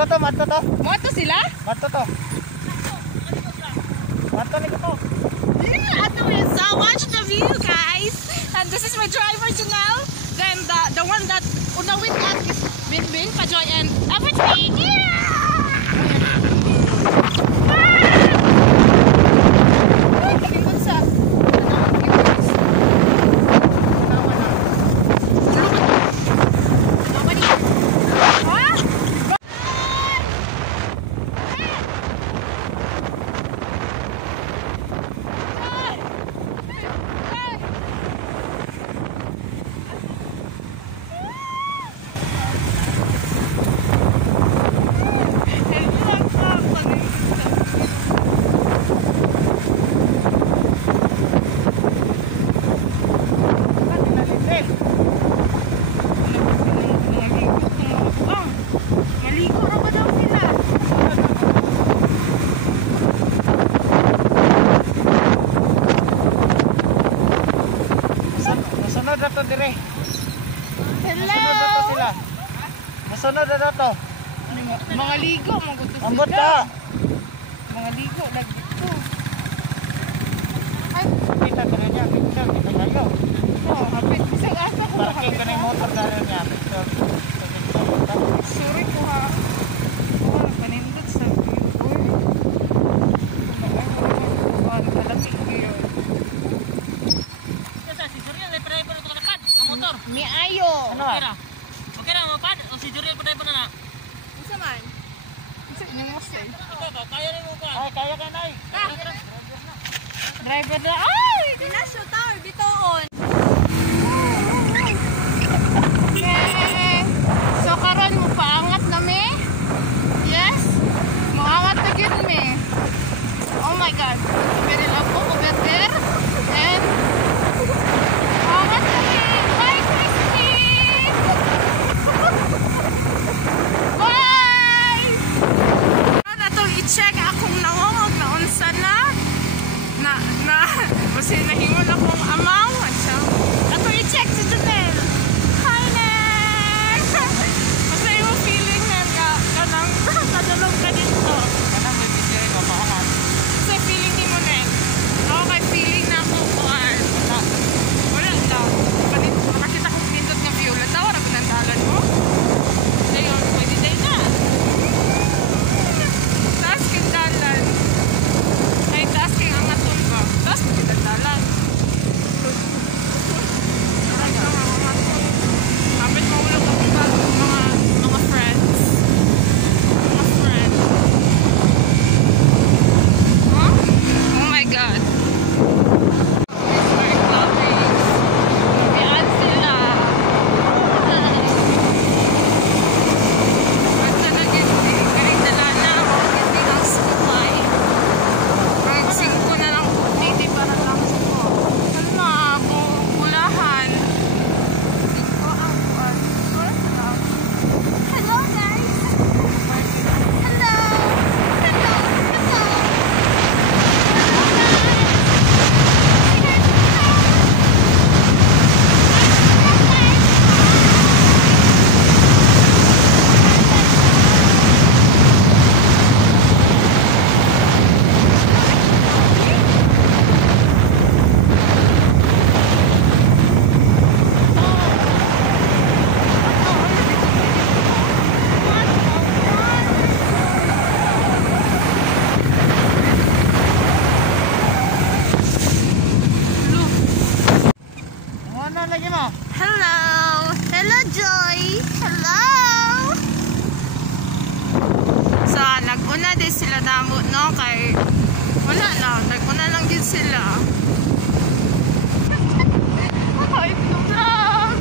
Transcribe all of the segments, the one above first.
Mato. Mato sila? Mato to. Mato ni ko. Yeah, Ato is so watch the view, guys. And this is my driver Janelle. Then the one that unawit at is Binbin, Pajoy, and everything. Dire. Hello. Masunod na to. Mga ligo, mga gusto sila. Ambot ka. Mga ligo, nagdito. Ay, Kita ka na niya. Kita kayo. oh, hapit. Isang asa ko Parking ka na yung motor na rin niya. Sorry ko ha. Oh, panindot sa view. Nagkalamig ko yun. Mi ayo. Ano ah? Okay na, mapad? O si Juriel pa tayo pa na? Isa man. Isa niya mo say. Kaya rin mo pa. Ay, kaya ka na eh. Driver na. Ay! Pinasyo tower bitoon. Okay. So karon mo paangat na me. Yes. Moangat na gid me. Oh my god. Very love ko over there. And moangat na me. Bye, Christy. Bye. Ano to i-check akong nawawag na unsa na kasi nahingon akong amaw. Ato i-check si Janelle. Hi, Nel! Masaya mo feeling na kanang kadalog ka dito. Kanang may bisaya ka maangat. Sa feeling ni mo, Nel. Okay, feeling na ako kuhaan. Wala daw. Nakakita ko pinindot ng viola. Tawa na pinandalan mo. Ngayon, pwede day na. Taas kindalan. Ay, taas kang angaton ba? Taas kindalan. Kapit mahulog ako ba mga friends. Mga friends. Huh? Oh my God. It's very cloudy. Yan sila. At nagagindi. Kahit dalana ako, hindi ang sumay. Kahit 5 na lang po, hindi para lang ko. Hala, bulahan. Hello guys. Hello. Hello. Hello. Ano lagi mo? Hello! Hello, Joy! Hello! So, nag-una din sila damo, no? Kay, wala lang. Nag-una lang din sila. Ay, vlog!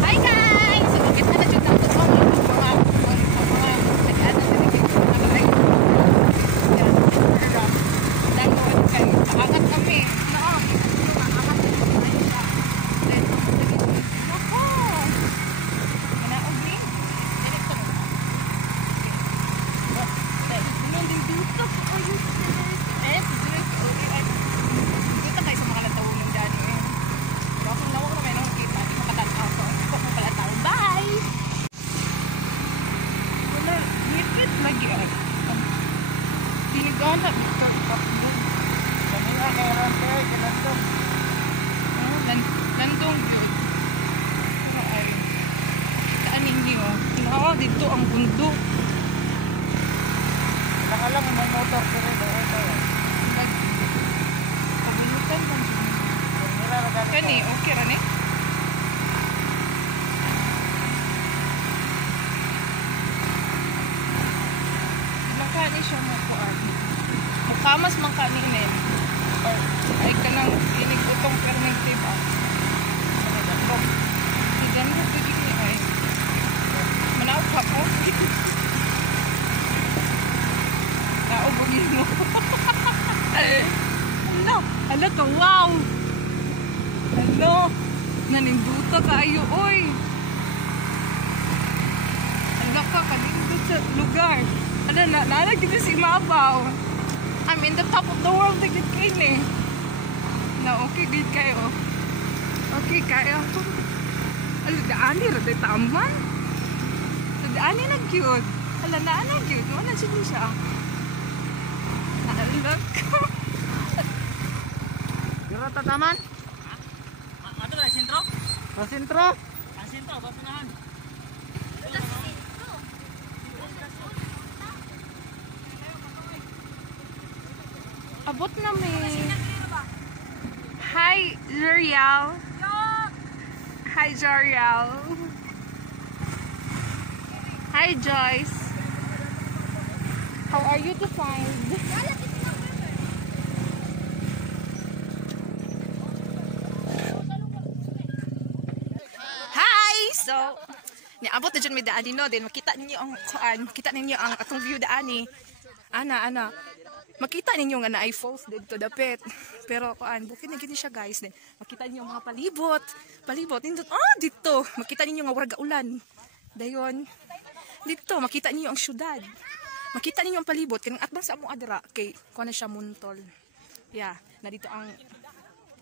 Hi, guys! So, kita na dyan ang angat kami. Dito kayo sa mga latawong ng dani. Tinigaw na dito. Kanina kay Ronte ay kinandong. Landong yun. Ano ay? Kitaan ninyo. Tinawa dito ang bundok. Nakalang may motor ko rin. Pagulutan lang. Nila na ganito. Kani, okay ra ni? Makani siya mo kuan. Mukamas man kaninin. Ay ka nang inigutong permente ba? Igan mo pwede ni ay. Manaw ka po. Naubugin mo. Ano to? Wow! Ano? Nanimbuta kayo, oy! Ano ka, kanindot sa lugar. Ano, nalag dito si Mabaw. I'm in the top of the world, tigit kayo eh. Na, okay, good kayo. Okay, kayo. Ano, daani, raday taman? Daani na cute. Hala, na cute. Wala siya. Naalak ka. Dira ta taman? Ato na, sentro? Sa sentro. Ang sentro, basunahan. Abot na may. Hi, Zuriel. Hi, Zuriel. Hi, Joyce. How are you to find? Hi! So, niabot na dyan may daan no. Then makita ninyo ang makita ninyo ang atong view daani. Ana. Makita ninyo nga na ay falls dito dapit. Pero bukid na gini siya guys. Then makita ninyo ang mga palibot. Nindot dito. Makita ninyo nga warga ulan. Dayon. Dito makita ninyo ang syudad. Makita ninyo ang palibot kanang atbang sa among adra kay kuan na siya muntol. Yeah, na dito ang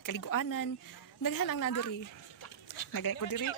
kaliguanan. Daghan ang nadiri. Nagay ko diri.